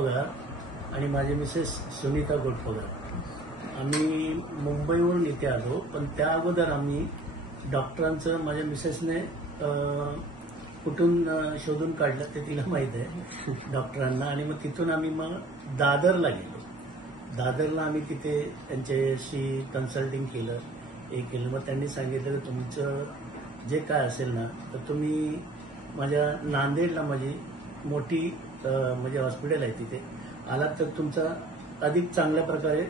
गोटपगार आणि माझे मिसेस सुनीता गोटपगार आम्ही मुंबईवरून इथे आलो. पण त्या अगोदर आम्ही डॉक्टरांचं माझ्या मिसेसने कुठून शोधून काढलं ते तिला माहीत आहे डॉक्टरांना. आणि मग तिथून आम्ही मग दादरला गेलो. दादरला आम्ही तिथे त्यांच्याशी कन्सल्टिंग केलं, हे केलं. मग त्यांनी सांगितलं की तुमचं जे काय असेल ना तर तुम्ही माझ्या नांदेडला माझी मोठी म्हणजे हॉस्पिटल आहे तिथे आलात तर तुमचा अधिक चांगल्या प्रकारे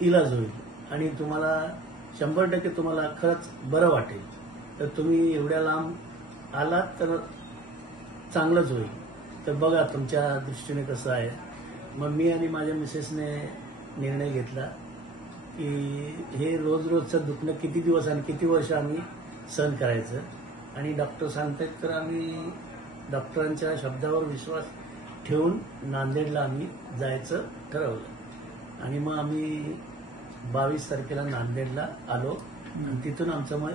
इलाज होईल आणि तुम्हाला 100% तुम्हाला खरंच बरं वाटेल. तर तुम्ही एवढ्या लांब आलात तर चांगलंच होईल. तर बघा तुमच्या दृष्टीने कसं आहे. मग मी आणि माझ्या मिसेसने निर्णय घेतला की हे रोजचं दुखणं किती दिवस आणि किती वर्ष आम्ही सहन करायचं. आणि डॉक्टर सांगतात तर आम्ही डॉक्टरांच्या शब्दावर विश्वास ठेवून नांदेडला आम्ही जायचं ठरवलं. आणि मग आम्ही 22 तारखेला नांदेडला आलो आणि तिथून आमचा मग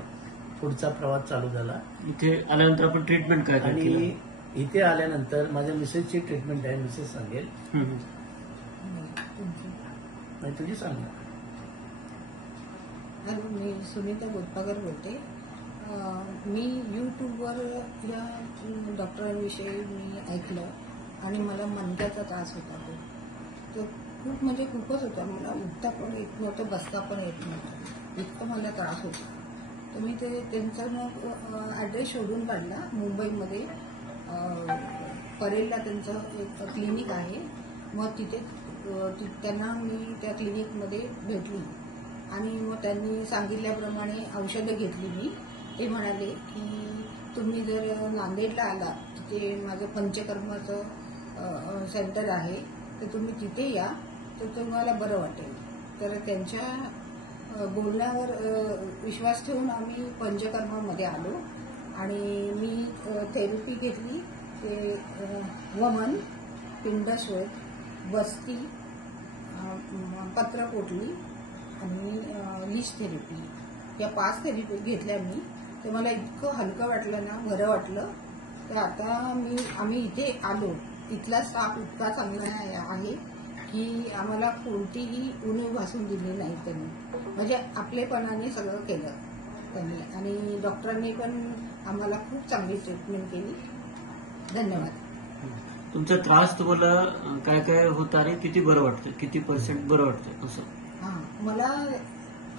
पुढचा प्रवास चालू झाला. इथे आल्यानंतर आपण ट्रीटमेंट काय आणि इथे आल्यानंतर माझ्या मिसेसची ट्रीटमेंट आहे. मिसेस सांगेल. नाही तुझी सांग. मी सुनीता गोटपगार बोलते. मी यूट्यूबवर या डॉक्टरांविषयी मी ऐकलं आणि मला मणक्याचा त्रास होता. तो खूप म्हणजे खूपच होता. मला उठता पण येत नव्हतं, बसता पण येत नव्हतं, इतकं मला त्रास होता. तर मी त्यांचा मग ॲड्रेस शोधून काढला. मुंबईमध्ये परेलला त्यांचं एक क्लिनिक आहे. मग तिथे त्यांना मी त्या क्लिनिकमध्ये भेटली आणि मग त्यांनी सांगितल्याप्रमाणे औषधं घेतली मी. ते म्हणाले की तुम्ही जर नांदेडला आला तिथे माझं पंचकर्माचं सेंटर आहे तर तुम्ही तिथे या तर तुम्हाला बरं वाटेल. तर त्यांच्या बोलण्यावर विश्वास ठेवून आम्ही पंचकर्मामध्ये आलो आणि मी थेरपी घेतली. ते वमन, पिंडशोध, बस्ती, पत्रपोटली आणि लिश थेरपी या 5 थेरपी घेतल्या मी. तर मला इतकं हलकं वाटलं ना, बरं वाटलं. तर आता आम्ही इथे आलो. इथला स्टाफ इतका चांगला आहे की आम्हाला कोणतीही उणीव भासून दिली नाही त्यांनी. म्हणजे आपलेपणाने सगळं केलं त्यांनी आणि डॉक्टरांनी पण आम्हाला खूप चांगली ट्रीटमेंट केली. धन्यवाद. तुमचा त्रास तुम्हाला काय काय होतं आणि किती बरं वाटतं, किती % बरं वाटतं असं? हां, मला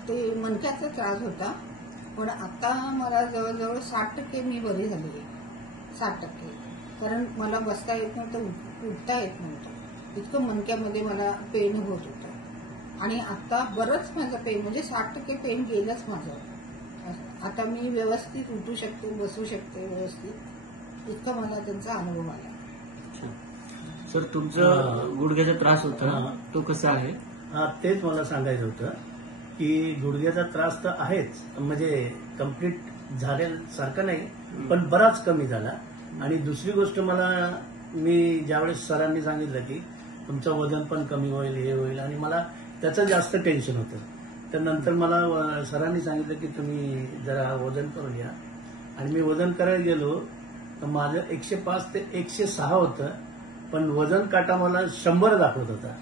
ते मणक्याचा त्रास होता पण आता मला जवळजवळ 60% मी बरी झाली आहे. 60%. कारण मला बसता येत नव्हतं, उठता येत नव्हतं, इतकं मणक्यामध्ये मला पेन होत होतं. आणि आता बरंच माझं पेन म्हणजे 60% पेन गेलंच माझं. आता मी व्यवस्थित उठू शकते, बसू शकते व्यवस्थित. इतका मला त्यांचा अनुभव आला. सर तुमचा गुडघ्याचा त्रास होता तो कसा आहे? तेच मला सांगायचं होतं की गुडघ्याचा त्रास तर आहेच, म्हणजे कम्प्लीट झाल्यासारखं नाही पण बराच कमी झाला. आणि दुसरी गोष्ट मी ज्यावेळेस सरांनी सांगितलं की तुमचं वजन पण कमी होईल, हे होईल, आणि मला त्याचं जास्त टेन्शन होतं. तर नंतर मला सरांनी सांगितलं की तुम्ही जरा वजन करून या. आणि मी वजन करायला गेलो तर माझं 105 ते 106 होतं पण वजन काटा मला 100 दाखवत होता.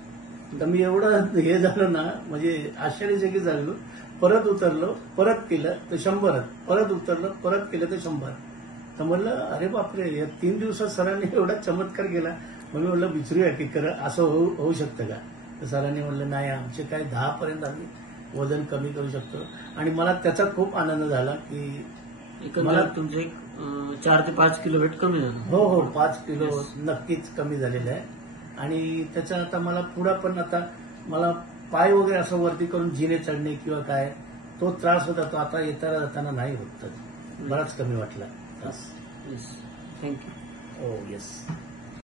तर मी एवढं हे झालं ना, म्हणजे आश्चर्यचकित झालो. परत उतरलो, परत केलं तर 100, परत उतरलं, परत केलं तर 100. तर म्हणलं अरे बापरे, या 3 दिवसात सरांनी एवढा चमत्कार केला. मग मी म्हणलं विचारूया की असं होऊ शकतं का. तर सरांनी म्हणलं नाही, आमचे काय 10 पर्यंत आम्ही वजन कमी करू शकतो. आणि मला त्याचा खूप आनंद झाला की मला तुमचे 4 ते 5 किलो वेट कमी झालं. हो 5 किलो नक्कीच कमी झालेलं आहे. आणि त्याचा आता मला पुढं पण आता मला पाय वगैरे असं वरती करून जिने चढणे किंवा काय तो त्रास होता तो आता येताना जाताना नाही होत. बराच कमी वाटला त्रास. थँक्यू. हो येस.